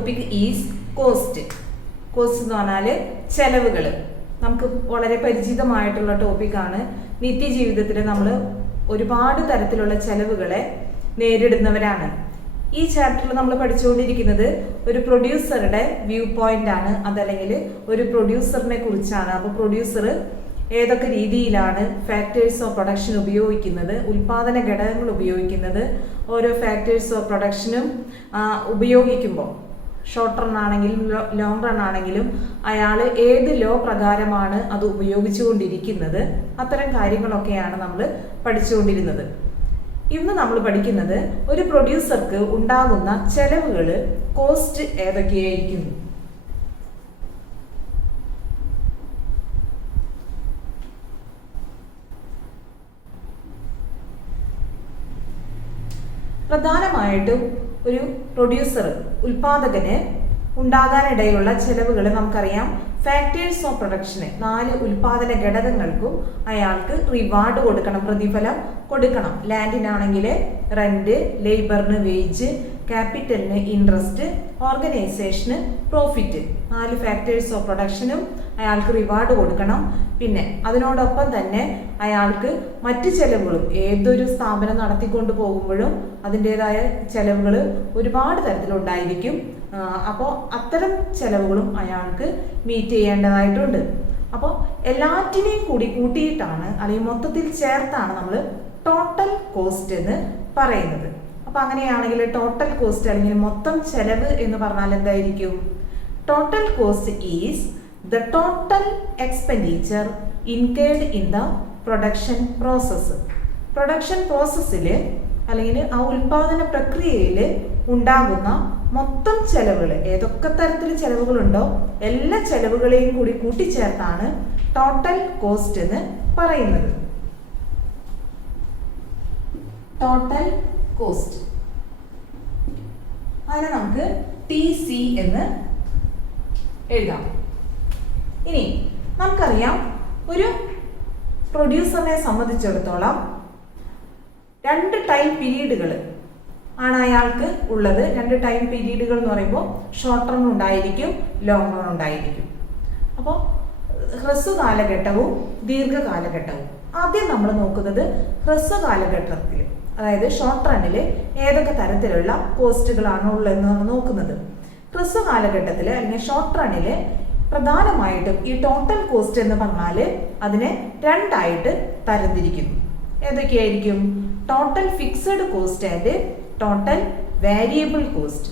Topic is cost. Cost എന്ന് പറഞ്ഞാൽ ചെലവുകൾ. നമുക്ക് വളരെ പരിചിതമായിട്ടുള്ള ടോപ്പിക്കാണ്. നിത്യജീവിതത്തിൽ നമ്മൾ ഒരുപാട് തരത്തിലുള്ള ചെലവുകളെ നേരിടുന്നവരാണ്. ഈ ചാപ്റ്ററിൽ നമ്മൾ പഠിച്ചുകൊണ്ടിരിക്കുന്നത് ഒരു പ്രൊഡ്യൂസറുടെ വ്യൂ പോയിന്റ് ആണ്, അതല്ലെങ്കിൽ ഒരു പ്രൊഡ്യൂസറിനെ കുറിച്ചാണ്. അപ്പോൾ പ്രൊഡ്യൂസർ ഏതൊക്കെ രീതിയിലാണ് ഫാക്ടേഴ്സ് ഓഫ് പ്രൊഡക്ഷൻ ഉപയോഗിക്കുന്നത്, ഉൽപാദന ഘടകങ്ങൾ ഉപയോഗിക്കുന്നത്, ഓരോ ഫാക്ടേഴ്സ് ഓഫ് പ്രൊഡക്ഷനും ഉപയോഗിക്കുമ്പോൾ ഷോർട്ട് റൺ ആണെങ്കിലും ലോങ് റൺ ആണെങ്കിലും അയാൾ ഏത് ലോ പ്രകാരമാണ് അത് ഉപയോഗിച്ചുകൊണ്ടിരിക്കുന്നത്, അത്തരം കാര്യങ്ങളൊക്കെയാണ് നമ്മൾ പഠിച്ചുകൊണ്ടിരുന്നത്. ഇന്ന് നമ്മൾ പഠിക്കുന്നത് ഒരു പ്രൊഡ്യൂസർക്ക് ഉണ്ടാകുന്ന ചെലവുകൾ, കോസ്റ്റ് ഏതൊക്കെയായിരിക്കും. പ്രധാനമായിട്ടും ഒരു പ്രൊഡ്യൂസർ, ഉൽപാദകന് ഉണ്ടാകാനിടയുള്ള ചെലവുകൾ നമുക്കറിയാം. ഫാക്ടേഴ്സ് ഓഫ് പ്രൊഡക്ഷന് 4 ഉൽപാദന ഘടകങ്ങൾക്കും അയാൾക്ക് റിവാർഡ് കൊടുക്കണം, പ്രതിഫലം കൊടുക്കണം. ലാൻഡിനാണെങ്കിൽ റെന്റ്, ലേബറിന് വേജ്, ക്യാപിറ്റലിന് ഇൻട്രസ്റ്റ്, ഓർഗനൈസേഷന് പ്രോഫിറ്റ്. 4 ഫാക്ടേഴ്സ് ഓഫ് പ്രൊഡക്ഷനും അയാൾക്ക് റിവാർഡ് കൊടുക്കണം. പിന്നെ അതിനോടൊപ്പം തന്നെ അയാൾക്ക് മറ്റ് ചെലവുകളും, ഏതൊരു സ്ഥാപനം നടത്തിക്കൊണ്ട് പോകുമ്പോഴും അതിൻ്റെതായ ചെലവുകൾ ഒരുപാട് തരത്തിലുണ്ടായിരിക്കും. അപ്പോൾ അത്തരം ചെലവുകളും അയാൾക്ക് മീറ്റ് ചെയ്യേണ്ടതായിട്ടുണ്ട്. അപ്പോൾ എല്ലാറ്റിനെയും കൂടി കൂട്ടിയിട്ടാണ്, അല്ലെങ്കിൽ മൊത്തത്തിൽ ചേർത്താണ് നമ്മൾ ടോട്ടൽ കോസ്റ്റ് എന്ന് പറയുന്നത്. അപ്പോൾ അങ്ങനെയാണെങ്കിൽ ടോട്ടൽ കോസ്റ്റ് അല്ലെങ്കിൽ മൊത്തം ചെലവ് എന്ന് പറഞ്ഞാൽ എന്തായിരിക്കും? Total cost is the total expenditure incurred in the production process. Production പ്രോസസ്സിൽ അല്ലെങ്കിൽ ആ ഉൽപാദന പ്രക്രിയയിൽ ഉണ്ടാകുന്ന മൊത്തം ചെലവുകൾ, ഏതൊക്കെ തരത്തിൽ ചെലവുകളുണ്ടോ എല്ലാ ചെലവുകളെയും കൂടി കൂട്ടിച്ചേർത്താണ് ടോട്ടൽ കോസ്റ്റ് എന്ന് പറയുന്നത്. ടോട്ടൽ കോസ്റ്റ് അതിനെ നമുക്ക് TC എന്ന് എഴുതാം. ഇനി നമുക്കറിയാം, ഒരു പ്രൊഡ്യൂസറിനെ സംബന്ധിച്ചിടത്തോളം 2 ടൈം പീരീഡുകൾ ആണ് അയാൾക്ക് ഉള്ളത്. 2 ടൈം പീരീഡുകൾ എന്ന് പറയുമ്പോൾ ഷോർട്ട് റൺ ഉണ്ടായിരിക്കും, ലോങ് റൺ ഉണ്ടായിരിക്കും. അപ്പോൾ ഹ്രസ്വകാലഘട്ടവും ദീർഘകാലഘട്ടവും. ആദ്യം നമ്മൾ നോക്കുന്നത് ഹ്രസ്വകാലഘട്ടത്തിൽ, അതായത് ഷോർട്ട് റണ്ണിൽ ഏതൊക്കെ തരത്തിലുള്ള കോസ്റ്റുകളാണ് ഉള്ളതെന്നാണ് നോക്കുന്നത്. ഹ്രസ്വകാലഘട്ടത്തിൽ അല്ലെങ്കിൽ ഷോർട്ട് റണ്ണിൽ പ്രധാനമായിട്ടും ഈ ടോട്ടൽ കോസ്റ്റ് എന്ന് പറഞ്ഞാൽ അതിനെ 2 ആയിട്ട് തരംതിരിക്കുന്നു. ഏതൊക്കെയായിരിക്കും? Total fixed cost and total variable cost.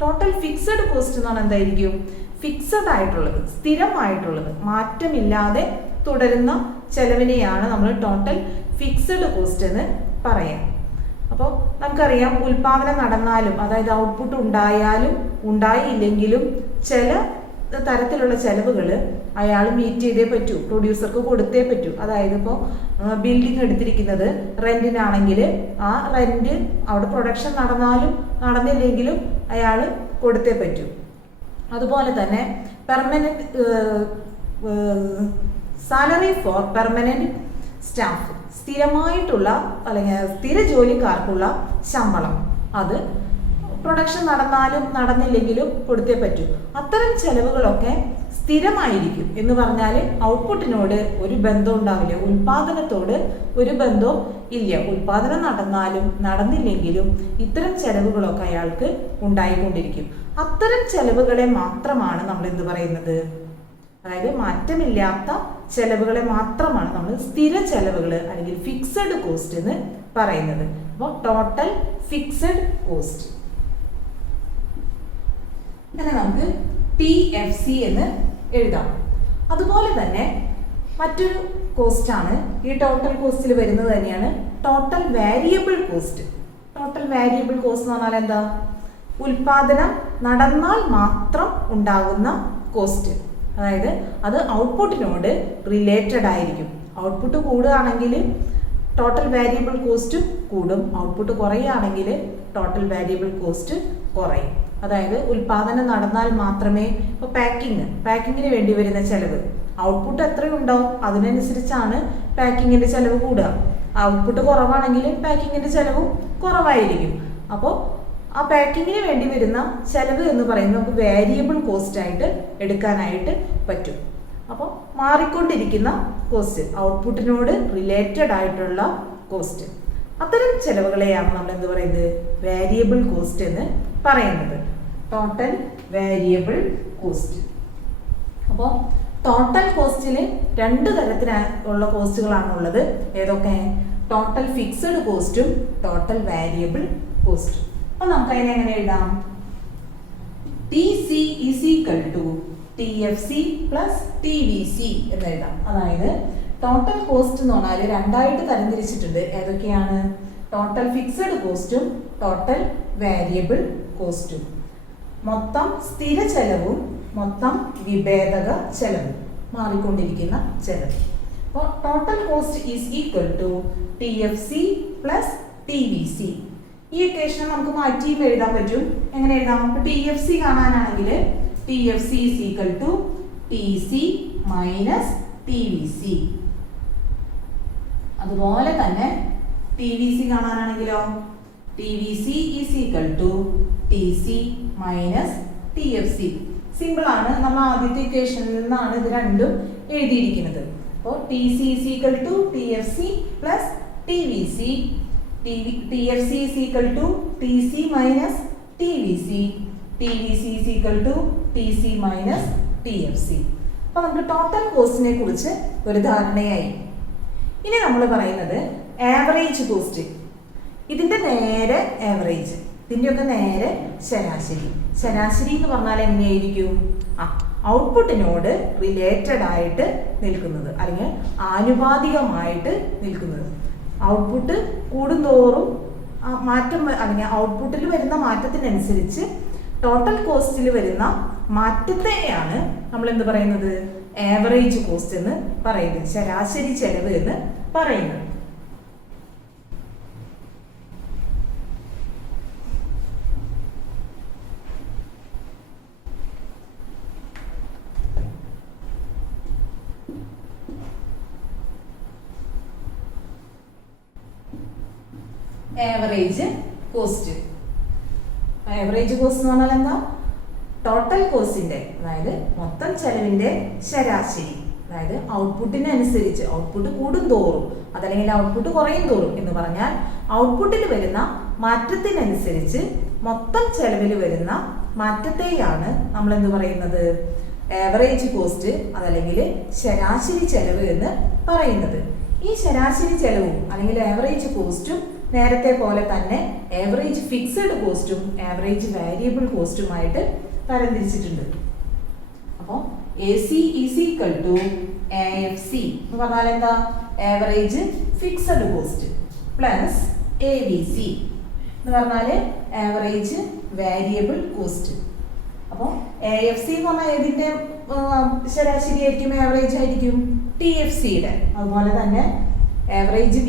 Total fixed cost എന്ന് പറഞ്ഞാൽ എന്തായിരിക്കും? ഫിക്സഡ് ആയിട്ടുള്ളത്, സ്ഥിരമായിട്ടുള്ളത്, മാറ്റമില്ലാതെ തുടരുന്ന ചെലവിനെയാണ് നമ്മൾ ടോട്ടൽ ഫിക്സഡ് കോസ്റ്റ് എന്ന് പറയാം. അപ്പോൾ നമുക്കറിയാം, ഉൽപാദനം നടന്നാലും, അതായത് ഔട്ട്പുട്ട് ഉണ്ടായാലും ഉണ്ടായില്ലെങ്കിലും ചില തരത്തിലുള്ള ചെലവുകൾ അയാൾ മീറ്റ് ചെയ്തേ പറ്റൂ, പ്രൊഡ്യൂസർക്ക് കൊടുത്തേ പറ്റൂ. അതായത് ഇപ്പോൾ ബിൽഡിംഗ് എടുത്തിരിക്കുന്നത് റെന്റിനാണെങ്കിൽ ആ റെന്റ് അവിടെ പ്രൊഡക്ഷൻ നടന്നാലും നടന്നില്ലെങ്കിലും അയാൾ കൊടുത്തേ പറ്റൂ. അതുപോലെ തന്നെ permanent salary for permanent staff, സ്ഥിരമായിട്ടുള്ള അല്ലെങ്കിൽ സ്ഥിര ജോലിക്കാർക്കുള്ള ശമ്പളം, അത് പ്രൊഡക്ഷൻ നടന്നാലും നടന്നില്ലെങ്കിലും കൊടുത്തേ പറ്റൂ. അത്തരം ചെലവുകളൊക്കെ സ്ഥിരമായിരിക്കും. എന്ന് പറഞ്ഞാൽ ഔട്ട്പുട്ടിനോട് ഒരു ബന്ധം ഉണ്ടാവില്ല, ഉൽപാദനത്തോട് ഒരു ബന്ധവും ഇല്ല. ഉൽപാദനം നടന്നാലും നടന്നില്ലെങ്കിലും ഇത്തരം ചെലവുകളൊക്കെ അയാൾക്ക് ഉണ്ടായിക്കൊണ്ടിരിക്കും. അത്തരം ചെലവുകളെ മാത്രമാണ് നമ്മൾ എന്ത് പറയുന്നത്? അതായത് മാറ്റമില്ലാത്ത ചെലവുകളെ മാത്രമാണ് നമ്മൾ സ്ഥിര ചെലവുകൾ അല്ലെങ്കിൽ ഫിക്സഡ് കോസ്റ്റ് എന്ന് പറയുന്നത്. അപ്പോൾ ടോട്ടൽ ഫിക്സഡ് കോസ്റ്റ് അങ്ങനെ നമുക്ക് TFC എന്ന് എഴുതാം. അതുപോലെ തന്നെ മറ്റൊരു കോസ്റ്റ് ആണ് ഈ ടോട്ടൽ കോസ്റ്റിൽ വരുന്നത് തന്നെയാണ് total variable cost. Total variable cost എന്ന് പറഞ്ഞാൽ എന്താ? ഉൽപാദനം നടന്നാൽ മാത്രം ഉണ്ടാകുന്ന കോസ്റ്റ്. അതായത് അത് ഔട്ട്പുട്ടിനോട് റിലേറ്റഡ് ആയിരിക്കും. ഔട്ട്പുട്ട് കൂടുകയാണെങ്കിൽ ടോട്ടൽ വേരിയബിൾ കോസ്റ്റും കൂടും, ഔട്ട്പുട്ട് കുറയുകയാണെങ്കിൽ ടോട്ടൽ വേരിയബിൾ കോസ്റ്റ് കുറയും. അതായത് ഉൽപാദനം നടന്നാൽ മാത്രമേ, ഇപ്പോൾ പാക്കിങ്ങിന് വേണ്ടി വരുന്ന ചെലവ്, ഔട്ട്പുട്ട് എത്രയുണ്ടാവും അതിനനുസരിച്ചാണ് പാക്കിങ്ങിൻ്റെ ചെലവ് കൂടുക. ഔട്ട്പുട്ട് കുറവാണെങ്കിൽ പാക്കിങ്ങിൻ്റെ ചെലവും കുറവായിരിക്കും. അപ്പോൾ ആ പാക്കിങ്ങിന് വേണ്ടി വരുന്ന ചെലവ് എന്ന് പറയുന്നത് നമുക്ക് വേരിയബിൾ കോസ്റ്റ് ആയിട്ട് എടുക്കാനായിട്ട് പറ്റും. അപ്പോൾ മാറിക്കൊണ്ടിരിക്കുന്ന കോസ്റ്റ്, ഔട്ട്പുട്ടിനോട് റിലേറ്റഡ് ആയിട്ടുള്ള കോസ്റ്റ്, അത്തരം ചെലവുകളെയാണ് നമ്മൾ എന്ത് പറയുന്നത്, വേരിയബിൾ കോസ്റ്റ് എന്ന് പറയുന്നത്. Total variable cost. അപ്പോൾ ടോട്ടൽ കോസ്റ്റിൽ 2 തരത്തിലുള്ള കോസ്റ്റുകളാണുള്ളത്. ഏതൊക്കെ? ടോട്ടൽ ഫിക്സഡ് കോസ്റ്റും ടോട്ടൽ വേരിയബിൾ കോസ്റ്റും. അപ്പോൾ നമുക്ക് അതിനെ എങ്ങനെ എഴുതാം? TC is equal to TFC plus TVC എന്ന് എഴുതാം. അതായത് ടോട്ടൽ കോസ്റ്റ് എന്ന് പറഞ്ഞാൽ 2ആയിട്ട് തരംതിരിച്ചിട്ടുണ്ട്. ഏതൊക്കെയാണ്? ടോട്ടൽ ഫിക്സഡ് കോസ്റ്റും ടോട്ടൽ വേരിയബിൾ കോസ്റ്റും. മൊത്തം സ്ഥിര ചെലവും മൊത്തം വിഭേദക ചെലവും, മാറിക്കൊണ്ടിരിക്കുന്ന ചെലവ്. അപ്പോൾ total cost is equal to TFC plus TVC. ഈ ഇക്വേഷൻ നമുക്ക് മാറ്റിയും എഴുതാൻ പറ്റും. എങ്ങനെ എഴുതാം? TFC കാണാനാണെങ്കിൽ TFC is equal to TC minus TVC. അതുപോലെ തന്നെ TVC കാണാനാണെങ്കിലോ TVC is equal to TC minus TFC. Simple ആണ്. നമ്മൾ ആദ്യത്തെ ഇക്വേഷനിൽ നിന്നാണ് ഇത് രണ്ടും എഴുതിയിരിക്കുന്നത്. അപ്പോൾ TC is equal to TFC plus TVC. TFC is equal to TC minus TVC. TVC is equal to TC minus TFC. അപ്പോൾ നമുക്ക് ടോട്ടൽ കോസ്റ്റിനെ കുറിച്ച് ഒരു ധാരണയായി. ഇനി നമ്മൾ പറയുന്നത് ആവറേജ് കോസ്റ്റ്. ഇതിന്റെ നേരെ ആവറേജ്, ഇതിന്റെയൊക്കെ നേരെ ശരാശരി. ശരാശരി എന്ന് പറഞ്ഞാൽ എങ്ങനെയായിരിക്കും? ഔട്ട്പുട്ടിനോട് റിലേറ്റഡ് ആയിട്ട് നിൽക്കുന്നത്, അല്ലെങ്കിൽ ആനുപാതികമായിട്ട് നിൽക്കുന്നത്. ഔട്ട്പുട്ട് കൂടുന്തോറും മാറ്റം, അല്ലെങ്കിൽ ഔട്ട്പുട്ടിൽ വരുന്ന മാറ്റത്തിനനുസരിച്ച് ടോട്ടൽ കോസ്റ്റിൽ വരുന്ന മാറ്റത്തെയാണ് നമ്മൾ എന്ത് പറയുന്നത്? ആവറേജ് കോസ്റ്റ് എന്ന് പറയുന്നത്, ശരാശരി ചെലവ് എന്ന് പറയുന്നത്. Average cost. ആവറേജ് കോസ്റ്റ് എന്ന് പറഞ്ഞാൽ എന്താ? ടോട്ടൽ കോസ്റ്റിന്റെ, അതായത് മൊത്തം ചെലവിന്റെ ശരാശരി. അതായത് ഔട്ട്പുട്ടിനനുസരിച്ച്, ഔട്ട്പുട്ട് കൂടും തോറും അതല്ലെങ്കിൽ ഔട്ട്പുട്ട് കുറയും തോറും എന്ന് പറഞ്ഞാൽ ഔട്ട്പുട്ടിൽ വരുന്ന മാറ്റത്തിനനുസരിച്ച് മൊത്തം ചെലവിൽ വരുന്ന മാറ്റത്തെയാണ് നമ്മൾ എന്ത് പറയുന്നത്? ആവറേജ് കോസ്റ്റ് അതല്ലെങ്കിൽ ശരാശരി ചെലവ് എന്ന് പറയുന്നത്. ഈ ശരാശരി ചെലവും അല്ലെങ്കിൽ ആവറേജ് കോസ്റ്റും നേരത്തെ പോലെ തന്നെ ആവറേജ് ഫിക്സഡ് കോസ്റ്റും ആവറേജ് വേരിയബിൾ കോസ്റ്റുമായിട്ട് തരംതിരിച്ചിട്ടുണ്ട്. അപ്പോൾ AC is equal to AFC എന്ന് പറഞ്ഞാൽ എന്താ? Average fixed cost plus AVC എന്ന് പറഞ്ഞാൽ ആവറേജ് വേരിയബിൾ കോസ്റ്റ്. അപ്പോൾ AFC എന്ന് പറഞ്ഞാൽ ഏതിന്റെ ശരാശരി ആയിരിക്കും? ആവറേജ് ആയിരിക്കും TFCയുടെ. അതുപോലെ തന്നെ ആവറേജ്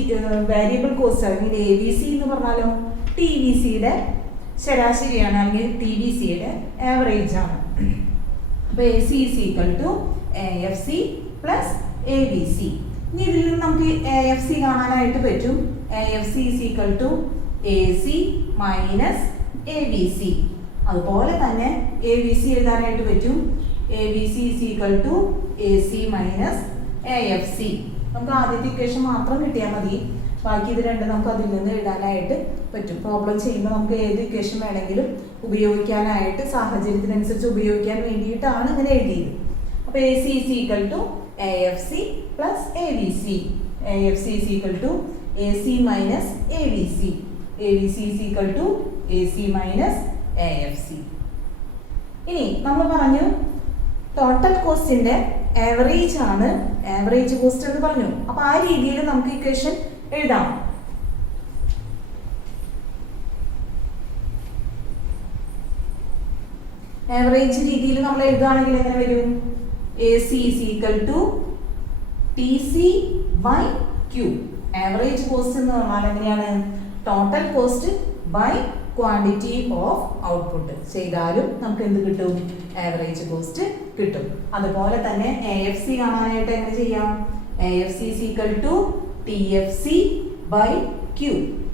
വേരിയബിൾ കോസ്റ്റ് അല്ലെങ്കിൽ AVC എന്ന് പറഞ്ഞാലോ TVCയുടെ ശരാശരിയാണ്, അല്ലെങ്കിൽ TVCയുടെ ആവറേജ് ആണ്. അപ്പോൾ AC is equal to AFC plus AVC. ഇനി ഇതിൽ നിന്ന് നമുക്ക് AFC കാണാനായിട്ട് പറ്റും. AFC is equal to AC minus AVC. അതുപോലെ തന്നെ AVC എഴുതാനായിട്ട് പറ്റും. AVC is equal to AC minus AFC. നമുക്ക് ആദ്യത്തെ ഇക്വേഷൻ മാത്രം കിട്ടിയാൽ മതി, ബാക്കി ഇത് രണ്ടും നമുക്ക് അതിൽ നിന്ന് എഴുതാനായിട്ട് പറ്റും. പ്രോബ്ലം ചെയ്യുമ്പോൾ നമുക്ക് ഏത് ഇക്വേഷൻ വേണമെങ്കിലും ഉപയോഗിക്കാനായിട്ട്, സാഹചര്യത്തിനനുസരിച്ച് ഉപയോഗിക്കാൻ വേണ്ടിയിട്ടാണ് ഇങ്ങനെ എഴുതിയത്. അപ്പോൾ AC is equal to AFC plus AVC. AFC is equal to AC minus AVC. AVC is equal to AC minus AFC. ഇനി നമ്മൾ പറഞ്ഞു ടോട്ടൽ കോസ്റ്റിന്റെ ആവറേജ് ആണ് ആവറേജ് കോസ്റ്റ് എന്ന് പറഞ്ഞു. അപ്പൊ ആ രീതിയിൽ നമുക്ക് ഇക്വേഷൻ എഴുതാം. ആവറേജ് രീതിയിൽ നമ്മൾ എഴുതുകയാണെങ്കിൽ എങ്ങനെ വരും? AC is equal to TC by Q. Average cost എന്ന് പറഞ്ഞാൽ എങ്ങനെയാണ്? Total cost by quantity of output ചെയ്താലും നമുക്ക് എന്ത് കിട്ടും? ആവറേജ് കോസ്റ്റ് കിട്ടും. അതുപോലെ തന്നെ AFC കാണാനായിട്ട് എങ്ങനെ ചെയ്യാം? AFC is equal to TFC by Q.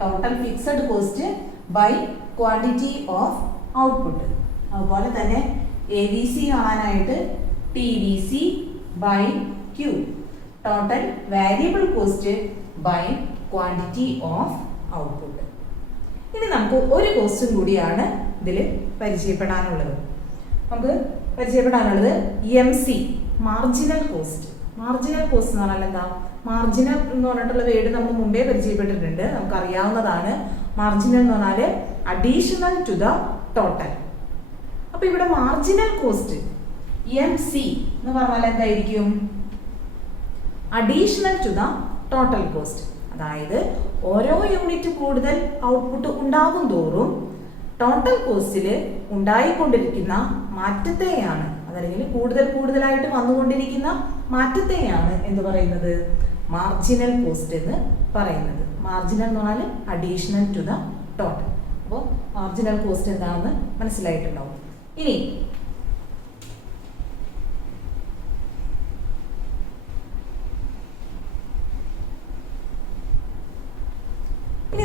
Total fixed cost by quantity of output. അതുപോലെ തന്നെ ABC കാണാനായിട്ട് TVC by Q, total variable cost by quantity of output. ഇനി നമുക്ക് ഒരു ക്വസ്റ്റ്യൻ കൂടിയാണ് ഇതിൽ പരിചയപ്പെടാനുള്ളത്. നമുക്ക് പരിചയപ്പെടാനുള്ളത് MC, marginal cost. Marginal cost എന്ന് പറഞ്ഞാൽ എന്താ? മാർജിനൽ എന്ന് പറഞ്ഞിട്ടുള്ള വേർഡ് നമ്മൾ മുമ്പേ പരിചയപ്പെട്ടിട്ടുണ്ട്, നമുക്കറിയാവുന്നതാണ്. മാർജിനൽ എന്ന് പറഞ്ഞാൽ അഡീഷണൽ ടു ദ ടോട്ടൽ. അപ്പൊ ഇവിടെ മാർജിനൽ കോസ്റ്റ് MC എന്ന് പറഞ്ഞാൽ എന്തായിരിക്കും? Additional to the total cost. അതായത് ഓരോ യൂണിറ്റ് കൂടുതൽ ഔട്ട്പുട്ട് ഉണ്ടാകും തോറും ടോട്ടൽ കോസ്റ്റിൽ ഉണ്ടായിക്കൊണ്ടിരിക്കുന്ന മാറ്റത്തെയാണ്, അതല്ലെങ്കിൽ കൂടുതലായിട്ട് വന്നുകൊണ്ടിരിക്കുന്ന മാറ്റത്തെയാണ് എന്ത് പറയുന്നത്? മാർജിനൽ കോസ്റ്റ് എന്ന് പറയുന്നത്. മാർജിനൽ എന്ന് പറഞ്ഞാൽ അഡീഷണൽ ടു ദ ടോട്ടൽ. അപ്പോൾ മാർജിനൽ കോസ്റ്റ് എന്താണെന്ന് മനസ്സിലായിട്ടുണ്ടാവും. ഇനി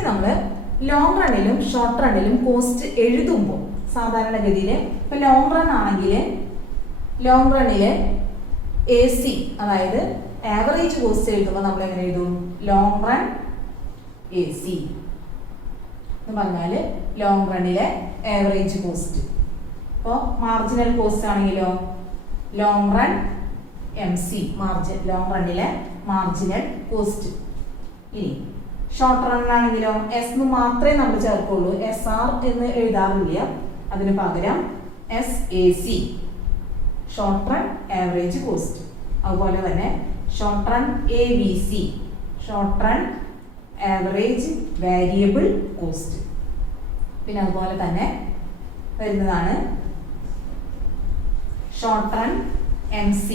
നമ്മൾ ലോങ് റണ്ണിലും ഷോർട്ട് റണ്ണിലും കോസ്റ്റ് എഴുതുമ്പോൾ സാധാരണഗതിയിൽ ഇപ്പൊ ലോങ് റൺ ആണെങ്കിൽ ലോങ് റണ്ണില് AC, അതായത് ആവറേജ് കോസ്റ്റ് എഴുതുമ്പോൾ നമ്മൾ എങ്ങനെ എഴുതും? ലോങ് റൺ AC എന്ന് പറഞ്ഞാൽ ലോങ് റണ്ണിലെ ആവറേജ് കോസ്റ്റ്. അപ്പോൾ മാർജിനൽ കോസ്റ്റ് ആണെങ്കിലോ ലോങ് റൺ MC, ലോങ് റണ്ണിലെ മാർജിനൽ കോസ്റ്റ്. ഇനി ഷോർട്ട് റണ്ണിലാണെങ്കിലോ S എന്ന് മാത്രമേ നമ്മൾ ചേർക്കുള്ളൂ, SR എന്ന് എഴുതാറില്ല. അതിന് പകരം SAC, short run average cost. അതുപോലെ തന്നെ short run ABC, short run average variable cost. പിന്നെ അതുപോലെ തന്നെ വരുന്നതാണ് short run MC,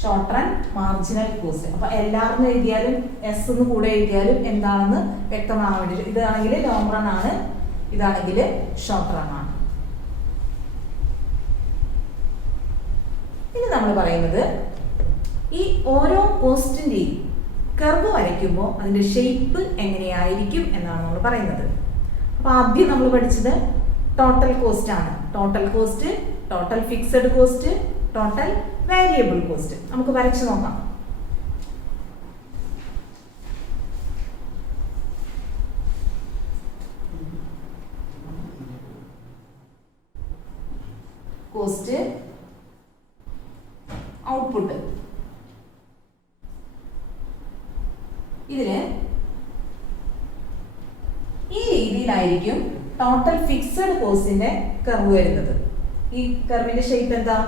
short run marginal cost. അപ്പൊ എല്ലാവരും എഴുതിയാലും S എന്ന് കൂടെ എഴുതിയാലും എന്താണെന്ന് വ്യക്തമാകാൻ വേണ്ടിയിട്ട്, ഇതാണെങ്കിൽ ലോങ് റൺ ആണ്, ഇതാണെങ്കിൽ ഷോർട്ട് റൺ ആണ്. ഇനി നമ്മൾ പറയുന്നത് ഈ ഓരോ കോസ്റ്റിന്റെയും കർവ് വരയ്ക്കുമ്പോൾ അതിന്റെ ഷേപ്പ് എങ്ങനെയായിരിക്കും എന്നാണ് നമ്മൾ പറയുന്നത്. അപ്പൊ ആദ്യം നമ്മൾ പഠിച്ചത് ടോട്ടൽ കോസ്റ്റ് ആണ്. Total cost, total fixed cost, total variable cost. നമുക്ക് വരച്ചു നോക്കാം. Cost, output. ഇതില് ഈ രീതിയിലായിരിക്കും ടോട്ടൽ ഫിക്സഡ് കോസ്റ്റിന്റെ കർവ് വരുന്നത്. ഈ കർവിന്റെ ഷേപ്പ് എന്താ?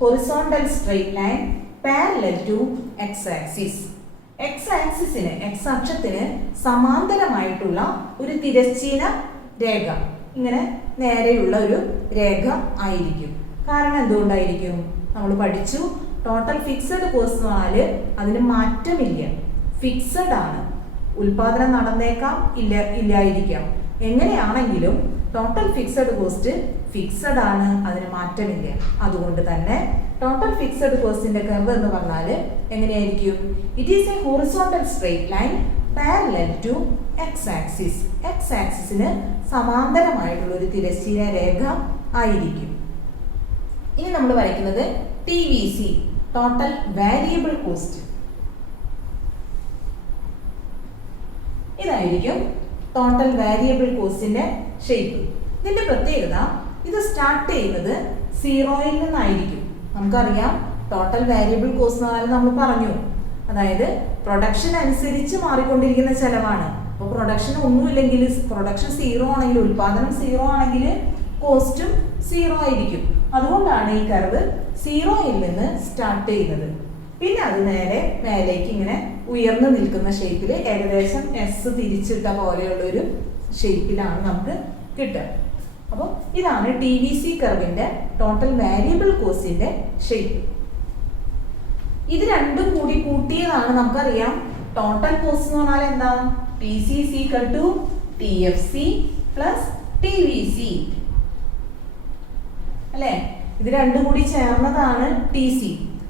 Horizontal straight line parallel to X axis. X ആക്സിസിന്, എക്സ് അക്ഷത്തിന് സമാന്തരമായിട്ടുള്ള ഒരു തിരശ്ചീന രേഖ, ഇങ്ങനെ നേരെയുള്ള ഒരു രേഖ ആയിരിക്കും. കാരണം എന്തുകൊണ്ടായിരിക്കും? നമ്മൾ പഠിച്ചു ടോട്ടൽ ഫിക്സഡ് കോസ്റ്റ് എന്ന് പറഞ്ഞാൽ അതിന് മാറ്റമില്ല, ഫിക്സഡ് ആണ്. ഉൽപാദനം നടന്നേക്കാം, ഇല്ലായിരിക്കാം. എങ്ങനെയാണെങ്കിലും ടോട്ടൽ ഫിക്സഡ് കോസ്റ്റ് ഫിക്സഡ് ആണ്, അതിന് മാറ്റമില്ല. അതുകൊണ്ട് തന്നെ ടോട്ടൽ ഫിക്സഡ് കോസ്റ്റിന്റെ കർവ് എന്ന് പറഞ്ഞാൽ എങ്ങനെയായിരിക്കും? It is a horizontal straight line parallel to X axis. X ആക്സിസിന് സമാന്തരമായിട്ടുള്ള ഒരു തിരശ്ചീന രേഖ ആയിരിക്കും. ഇനി നമ്മൾ വരയ്ക്കുന്നത് TVC, ടോട്ടൽ വേരിയബിൾ കോസ്റ്റ്. ഇതായിരിക്കും ടോട്ടൽ വേരിയബിൾ കോസ്റ്റിന്റെ ഷേപ്പ്. ഇതിന്റെ പ്രത്യേകത, ഇത് സ്റ്റാർട്ട് ചെയ്യുന്നത് 0-ൽ നിന്നായിരിക്കും. നമുക്കറിയാം ടോട്ടൽ വേരിയബിൾ കോസ്റ്റ് എന്ന് പറഞ്ഞാൽ നമ്മൾ പറഞ്ഞു, അതായത് പ്രൊഡക്ഷൻ അനുസരിച്ച് മാറിക്കൊണ്ടിരിക്കുന്ന ചെലവാണ്. അപ്പോൾ പ്രൊഡക്ഷൻ ഒന്നുമില്ലെങ്കിൽ, പ്രൊഡക്ഷൻ 0 ആണെങ്കിൽ, ഉൽപാദനം 0 ആണെങ്കിൽ കോസ്റ്റും 0 ആയിരിക്കും. അതുകൊണ്ടാണ് ഈ കർവ് 0-ൽ നിന്ന് സ്റ്റാർട്ട് ചെയ്യുന്നത്. പിന്നെ അത് നേരെ മേലേക്ക് ഇങ്ങനെ ഉയർന്നു നിൽക്കുന്ന ഷേപ്പിൽ, ഏകദേശം S തിരിച്ചിട്ട പോലെയുള്ള ഒരു ഷേപ്പിലാണ് നമുക്ക് കിട്ടുക. അപ്പോൾ ഇതാണ് TVC കർവിന്റെ ടോട്ടൽ വേരിയബിൾ കോസ്റ്റിന്റെ ഷേപ്പ്. ഇത് രണ്ടും കൂടി കൂട്ടിയതാണ് നമുക്കറിയാം ടോട്ടൽ കോസ്റ്റ് എന്ന് പറഞ്ഞാൽ എന്താ? TCC = TFC + TVC അല്ലേ? ഇത് രണ്ടും കൂടി ചേർന്നതാണ് TC.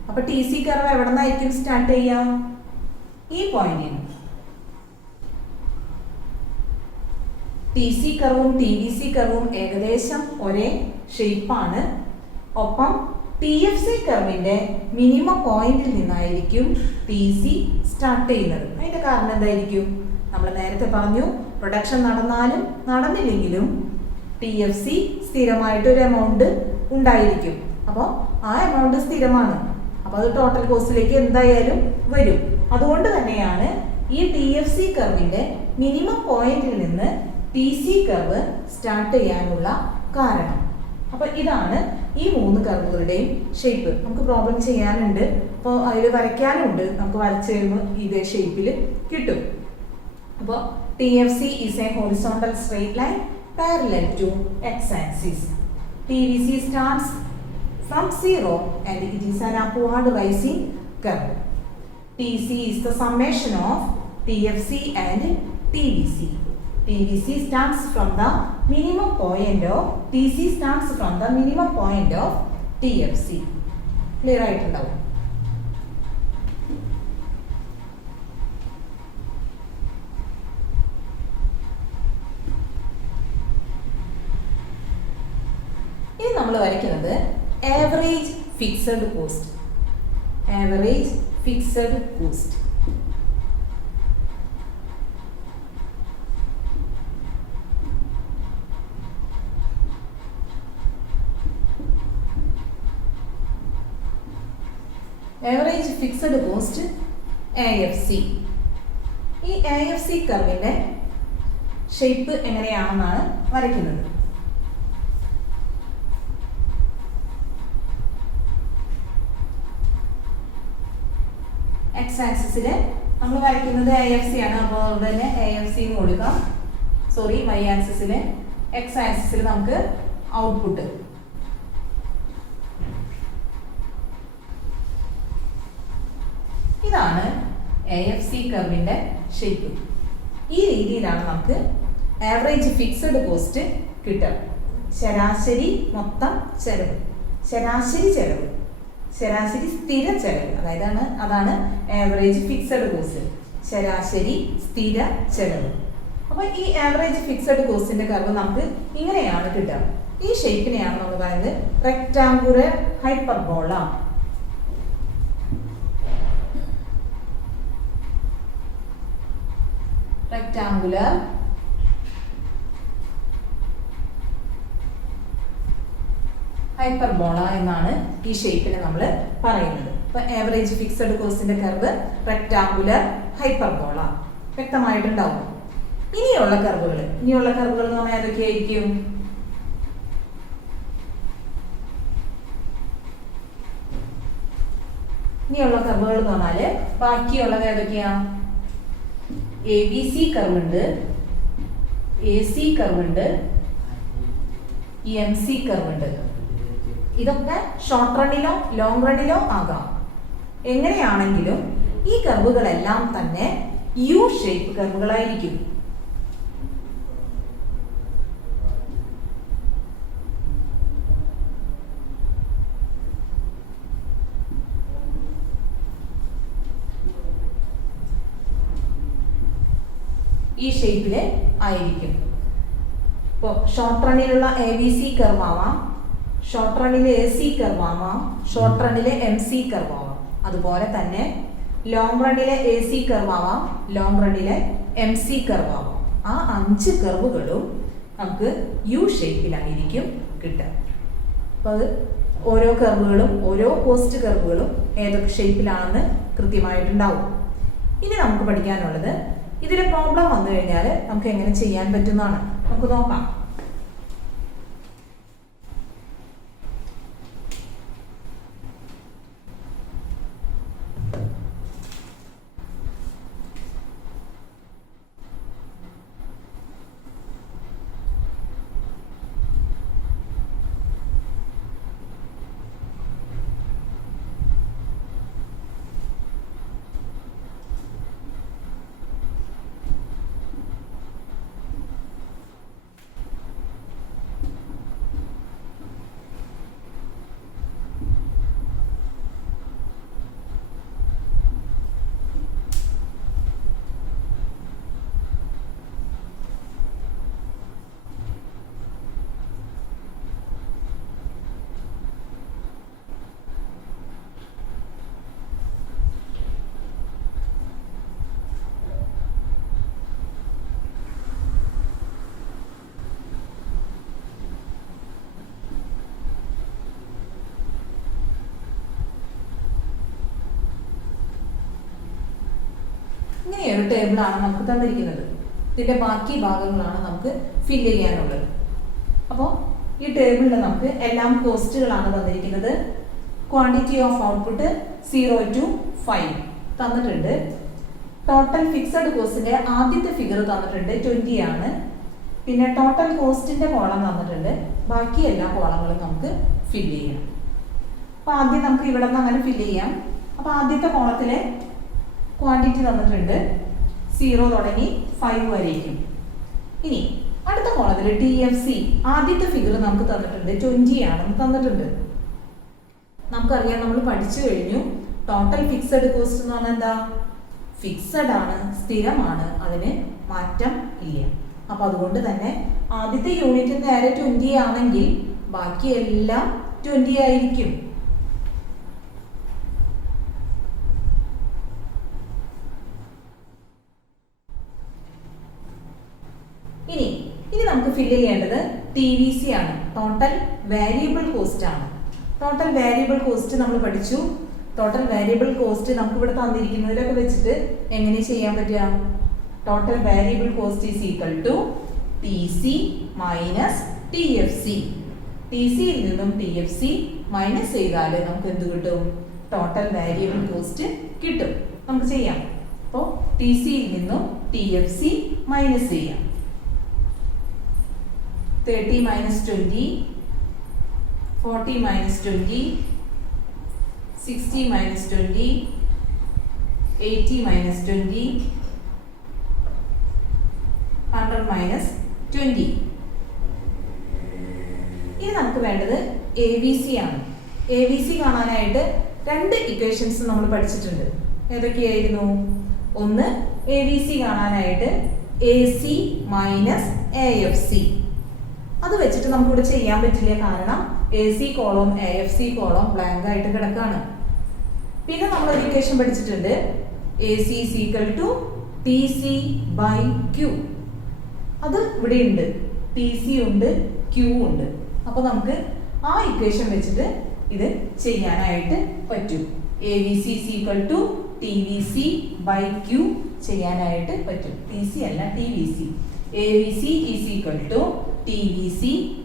അപ്പൊ TC കർവ് എവിടെ നിന്നായിരിക്കും സ്റ്റാർട്ട് ചെയ്യാം? ഈ പോയിന്റിൽ. ടി സി കർവും ടി വി സി കർവും ഏകദേശം ഒരേ ഷേപ്പാണ്. ഒപ്പം ടി എഫ് സി കർവിന്റെ മിനിമം പോയിന്റിൽ നിന്നായിരിക്കും ടി സി സ്റ്റാർട്ട് ചെയ്യുന്നത്. അതിന്റെ കാരണം എന്തായിരിക്കും? നമ്മൾ നേരത്തെ പറഞ്ഞു, പ്രൊഡക്ഷൻ നടന്നാലും നടന്നില്ലെങ്കിലും ടി എഫ് സി സ്ഥിരമായിട്ടൊരു എമൗണ്ട് ഉണ്ടായിരിക്കും. അപ്പോൾ ആ എമൗണ്ട് സ്ഥിരമാണ്. അപ്പോൾ അത് ടോട്ടൽ കോസ്റ്റിലേക്ക് എന്തായാലും വരും. അതുകൊണ്ട് തന്നെയാണ് ഈ ടി എഫ് സി കർവിന്റെ മിനിമം പോയിന്റിൽ നിന്ന് ടി സി കർവ് സ്റ്റാർട്ട് ചെയ്യാനുള്ള കാരണം. അപ്പോൾ ഇതാണ് ഈ 3 കർവുകളുടെയും ഷേപ്പ്. നമുക്ക് പ്രോബ്ലം ചെയ്യാനുണ്ട്, അപ്പോൾ അതിൽ വരയ്ക്കാനുണ്ട്. നമുക്ക് വരച്ച് കഴിയുമ്പോൾ ഇതേ ഷേപ്പിൽ കിട്ടും. അപ്പോൾ T F C is a horizontal straight line parallel to X axis. T V C starts from 0 and it is an upward rising curve. TC is the summation of TFC and TVC. TVC starts from the minimum point of TC starts from the minimum point of TFC. Clear ആയിട്ടുണ്ടാവും. ഇനി നമ്മൾ വരയ്ക്കുന്നത് average fixed cost. Average fixed cost. Average fixed cost AFC. ഈ AFC കർവിന്റെ shape എങ്ങനെയാണെന്നാണ് വരയ്ക്കുന്നത്. X ആക്സിസിൽ നമ്മൾ വരയ്ക്കുന്നത് AFC ആണ്. അപ്പോൾ അതുകൊണ്ട് തന്നെ AFC എന്ന് കൊടുക്കാം. സോറി, വൈ ആക്സിസിൽ എക്സ് ആക്സിസിൽ നമുക്ക് ഔട്ട്പുട്ട്. ഇതാണ് AFC കർവിന്റെ ഷേപ്പ്. ഈ രീതിയിലാണ് നമുക്ക് ആവറേജ് ഫിക്സഡ് കോസ്റ്റ് കിട്ടുക. ശരാശരി മൊത്തം ചെലവ്, ശരാശരി ചെലവ്, ശരാശരി സ്ഥിര ചെലവ്, അതാണ് ആവറേജ് ഫിക്സഡ് കോസ്റ്റ്, ശരാശരി സ്ഥിര ചെലവ്. അപ്പോൾ ഈ ആവറേജ് ഫിക്സഡ് കോസ്റ്റിന്റെ കർവ് നമുക്ക് ഇങ്ങനെയാണ് കിട്ടുക. ഈ ഷേപ്പിനെയാണ് നമ്മൾ പറയുന്നത് റെക്ടാങ്കുലർ ഹൈപ്പർബോള. റെക്ടാങ്കുലർ ഹൈപ്പർബോള എന്നാണ് ഈ ഷേപ്പിനെ നമ്മൾ പറയുന്നത്. അപ്പൊ ആവറേജ് ഫിക്സഡ് കോസ്റ്റിന്റെ കർവ് റെക്ടാങ്കുലർ ഹൈപ്പർബോള. വ്യക്തമായിട്ടുണ്ടാവും. ഇനിയുള്ള കർവുകൾ എന്ന് പറഞ്ഞാൽ ഏതൊക്കെയായിരിക്കും? ഇനിയുള്ള കർവുകൾ എന്ന് പറഞ്ഞാല് ബാക്കിയുള്ളത് ഏതൊക്കെയാ? ABC കർവ് ഉണ്ട്, AC കർവ് ഉണ്ട്, MC കർവ് ഉണ്ട്. ഇതൊക്കെ ഷോർട്ട് റണ്ണിലോ ലോങ് റണ്ണിലോ ആകാം. എങ്ങനെയാണെങ്കിലും ഈ കർവുകളെല്ലാം തന്നെ യു ഷേപ്പ് കർവുകളായിരിക്കും. ഈ ഷേപ്പില് ആയിരിക്കും. ഇപ്പോൾ ഷോർട്ട് റണ്ണിലുള്ള ABC കർവ് ആവാം, ഷോർട്ട് റണ്ണിലെ AC കർവ് ആവാം, ഷോർട്ട് റണ്ണിലെ MC കർവ് ആവാം. അതുപോലെ തന്നെ ലോങ് റണ്ണിലെ AC കർവ് ആവാം, ലോങ് റണ്ണിലെ MC കർവ് ആവാം. ആ 5 കർവുകളും നമുക്ക് യു ഷേപ്പിലായിരിക്കും കിട്ടുക. അപ്പോൾ അത് ഓരോ കർവുകളും ഓരോ കോസ്റ്റ് കർവുകളും ഏതൊക്കെ ഷേപ്പിലാണെന്ന് കൃത്യമായിട്ടുണ്ടാവും. ഇനി നമുക്ക് പഠിക്കാനുള്ളത് ഇതിലെ പ്രോബ്ലം വന്നു കഴിഞ്ഞാൽ നമുക്ക് എങ്ങനെ ചെയ്യാൻ പറ്റുന്നതാണ്. നമുക്ക് നോക്കാം. ഇങ്ങനെയൊരു ടേബിളാണ് നമുക്ക് തന്നിരിക്കുന്നത്. ഇതിന്റെ ബാക്കി ഭാഗങ്ങളാണ് നമുക്ക് ഫില്ല് ചെയ്യാനുള്ളത്. അപ്പോൾ ഈ ടേബിളിൽ നമുക്ക് എല്ലാം കോസ്റ്റുകളാണ് തന്നിരിക്കുന്നത്. ക്വാണ്ടിറ്റി ഓഫ് ഔട്ട്പുട്ട് 0 to 5 തന്നിട്ടുണ്ട്. ടോട്ടൽ ഫിക്സഡ് കോസ്റ്റിന്റെ ആദ്യത്തെ ഫിഗർ തന്നിട്ടുണ്ട് 20 ആണ്. പിന്നെ ടോട്ടൽ കോസ്റ്റിന്റെ കോളം തന്നിട്ടുണ്ട്. ബാക്കി എല്ലാ കോളങ്ങളും നമുക്ക് ഫില്ല് ചെയ്യാം. അപ്പൊ ആദ്യം നമുക്ക് ഇവിടെ നിന്ന് അങ്ങനെ ഫില്ല് ചെയ്യാം. അപ്പൊ ആദ്യത്തെ കോളത്തിലെ ക്വാണ്ടിറ്റി തന്നിട്ടുണ്ട് 0 തുടങ്ങി 5 വരേക്കും. ഇനി അടുത്ത കോളത്തിൽ TFC ആദ്യത്തെ ഫിഗർ നമുക്ക് തന്നിട്ടുണ്ട് 20 ആണെന്ന് തന്നിട്ടുണ്ട്. നമുക്കറിയാം, നമ്മൾ പഠിച്ചു കഴിഞ്ഞു ടോട്ടൽ ഫിക്സഡ് കോസ്റ്റ് എന്ന് പറഞ്ഞാൽ എന്താ? ഫിക്സഡ് ആണ്, സ്ഥിരമാണ്, അതിന് മാറ്റം ഇല്ല. അപ്പൊ അതുകൊണ്ട് തന്നെ ആദ്യത്തെ യൂണിറ്റ് നേരെ 20 ആണെങ്കിൽ ബാക്കി എല്ലാം 20 ആയിരിക്കും. ഇനി നമുക്ക് ഫില്ല് ചെയ്യേണ്ടത് TVC ആണ്, ടോട്ടൽ വേരിയബിൾ കോസ്റ്റ് ആണ്. ടോട്ടൽ വേരിയബിൾ കോസ്റ്റ് നമ്മൾ പഠിച്ചു. ടോട്ടൽ വേരിയബിൾ കോസ്റ്റ് നമുക്ക് ഇവിടെ തന്നിരിക്കുന്നതിലൊക്കെ വെച്ചിട്ട് എങ്ങനെ ചെയ്യാൻ പറ്റുക? Total variable cost is equal to TC minus TFC. TCയിൽ നിന്നും TFC മൈനസ് ചെയ്താൽ നമുക്ക് എന്ത് കിട്ടും? ടോട്ടൽ വേരിയബിൾ കോസ്റ്റ് കിട്ടും. നമുക്ക് ചെയ്യാം. അപ്പോൾ TCയിൽ നിന്നും TFC മൈനസ് ചെയ്യാം. 30 minus 20, 40 minus 20, 60 minus 20, 80 minus 20, 100 minus 20. ഇനി നമുക്ക് വേണ്ടത് ABC ആണ്. ABC കാണാനായിട്ട് രണ്ട് ഇക്വേഷൻസ് നമ്മൾ പഠിച്ചിട്ടുണ്ട്. ഏതൊക്കെയായിരുന്നു? ഒന്ന്, ABC കാണാനായിട്ട് AC മൈനസ് AFC. അത് വെച്ചിട്ട് നമുക്കിവിടെ ചെയ്യാൻ പറ്റില്ല, കാരണം AC column AFC column blank ആയിട്ട് കിടക്കാണ്. പിന്നെ നമ്മൾ ഒരു ഇക്വേഷൻ പഠിച്ചിട്ടുണ്ട്, AC is equal to TC by Q. അത് ഇവിടെ ഉണ്ട്, TC ഉണ്ട്, Q ഉണ്ട്. അപ്പൊ നമുക്ക് ആ ഇക്വേഷൻ വെച്ചിട്ട് ഇത് ചെയ്യാനായിട്ട് പറ്റും. ABC is equal to TVC by Q ചെയ്യാനായിട്ട് പറ്റും. TC അല്ല, TVC. ABC is equal to TVC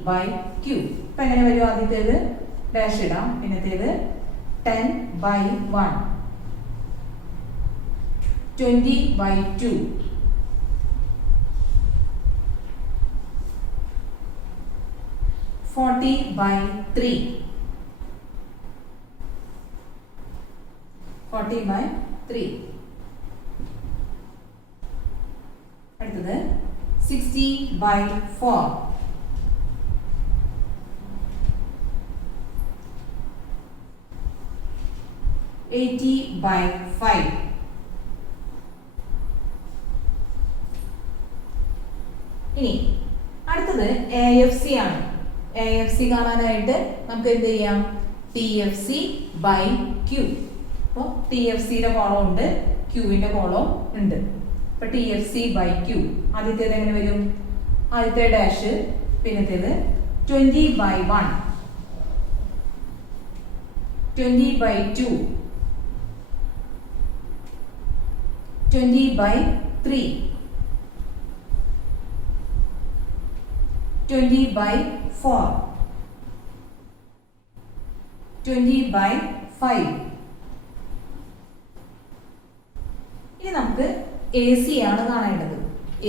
by Q. ഇപ്പൊ എങ്ങനെ വരും? ആദ്യത്തേത് ഡാഷ് ഇടാം, പിന്നത്തേത് 10 by 1, 20 by 2, 40 by 3, 40 by 3. അടുത്തത് 60 by 4, 80 by 5, ഇനി അടുത്തത് AFC ആണ്. AFC കാണാനായിട്ട് നമുക്ക് എന്ത് ചെയ്യാം? TFC by Q. അപ്പോൾ TFCയുടെ കോളം ഉണ്ട്, Qന്റെ കോളം ഉണ്ട്. അപ്പൊ TFC by Q ആദ്യത്തേത് എങ്ങനെ വരും? ആദ്യത്തെ dash, പിന്നത്തേത് 20 by 1, 20 by 2, 20 by 3, 20 by 4, 20 by 5. ഇനി നമുക്ക് AC ആണ് കാണേണ്ടത്.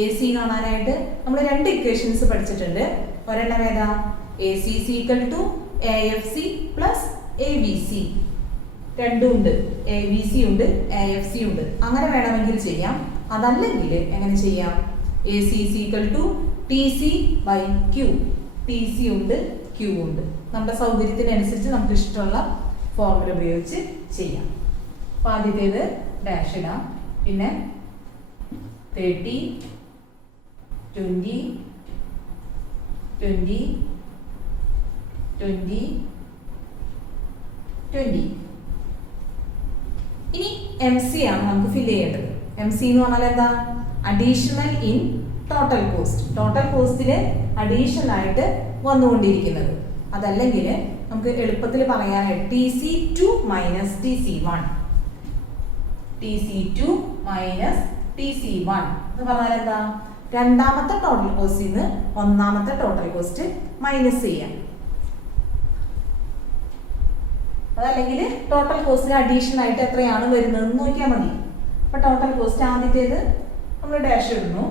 AC കാണാനായിട്ട് നമ്മൾ രണ്ട് ഇക്വേഷൻസ് പഠിച്ചിട്ടുണ്ട്. ഒരെണ്ണം ഏതാ? AC is equal to AFC plus ABC. രണ്ടും ഉണ്ട്, ABC ഉണ്ട്, AFC ഉണ്ട്. അങ്ങനെ വേണമെങ്കിൽ ചെയ്യാം. അതല്ലെങ്കിൽ എങ്ങനെ ചെയ്യാം? AC is equal to TC by Q. TC ഉണ്ട്, Q ഉണ്ട്. നമ്മുടെ സൗകര്യത്തിനനുസരിച്ച് നമുക്ക് ഇഷ്ടമുള്ള ഫോർമുല ഉപയോഗിച്ച് ചെയ്യാം. അപ്പൊ ആദ്യത്തേത് ഡാഷ് ഇടാം, പിന്നെ 30, 20, 20, 20, 20. ഇനി MC ആണ് നമുക്ക് ഫില്ല് ചെയ്യേണ്ടത്. MC എന്ന് പറഞ്ഞാൽ എന്താ? Additional in total cost. Total കോസ്റ്റില് അഡീഷണൽ ആയിട്ട് വന്നുകൊണ്ടിരിക്കുന്നത്. അതല്ലെങ്കിൽ നമുക്ക് എളുപ്പത്തിൽ പറയാനായിട്ട് TC2 minus TC1, TC2 minus TC1 എന്ന് പറഞ്ഞാൽ എന്താ, രണ്ടാമത്തെ ടോട്ടൽ കോസ്റ്റിൽ നിന്ന് ഒന്നാമത്തെ ടോട്ടൽ കോസ്റ്റ് മൈനസ് ചെയ്യാം. അതല്ലെങ്കിൽ ടോട്ടൽ കോസ്റ്റിന് അഡീഷൻ ആയിട്ട് എത്രയാണ് വരുന്നതെന്ന് നോക്കിയാൽ മതി. അപ്പൊ ടോട്ടൽ കോസ്റ്റ് ആദ്യത്തേത് നമ്മൾ ഡാഷ് ഇടുന്നു,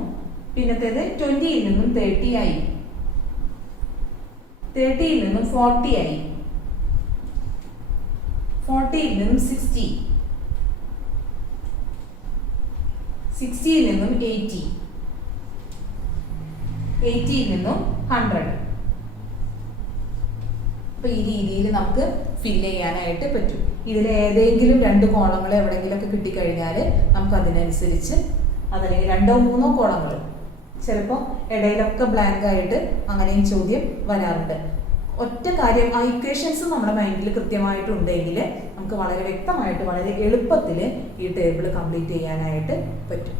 പിന്നത്തേത് 20യിൽ നിന്നും 30 ആയി, 30യിൽ നിന്നും 40 ആയി, 40യിൽ നിന്നും 60, 60യിൽ നിന്നും 80, 80യിൽ നിന്നും 100. അപ്പൊ ഈ രീതിയിൽ നമുക്ക് ഫില്ല് ചെയ്യാനായിട്ട് പറ്റും. ഇതിൽ ഏതെങ്കിലും 2 കോളങ്ങൾ എവിടെയെങ്കിലുമൊക്കെ കിട്ടിക്കഴിഞ്ഞാൽ നമുക്ക് അതിനനുസരിച്ച്, അതല്ലെങ്കിൽ 2 or 3 കോളങ്ങൾ, ചിലപ്പോൾ ഇടയിലൊക്കെ ബ്ലാങ്ക് ആയിട്ട് അങ്ങനെയും ചോദ്യം വരാറുണ്ട്. ഒറ്റ കാര്യം, ആ ഇക്വേഷൻസ് നമ്മുടെ മൈൻഡിൽ കൃത്യമായിട്ടുണ്ടെങ്കിൽ നമുക്ക് വളരെ വ്യക്തമായിട്ട് വളരെ എളുപ്പത്തിൽ ഈ ടേബിൾ കംപ്ലീറ്റ് ചെയ്യാനായിട്ട് പറ്റും.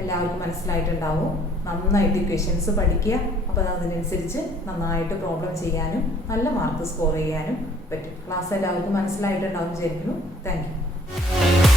എല്ലാവർക്കും മനസ്സിലായിട്ടുണ്ടാവും. നന്നായിട്ട് ഇക്വേഷൻസ് പഠിക്കുക. അപ്പോൾ അതിനനുസരിച്ച് നന്നായിട്ട് പ്രോബ്ലം ചെയ്യാനും നല്ല മാർക്ക് സ്കോർ ചെയ്യാനും പറ്റും. ക്ലാസ് എല്ലാവർക്കും മനസ്സിലായിട്ടുണ്ടാവും വിചാരിക്കുന്നു. Thank you.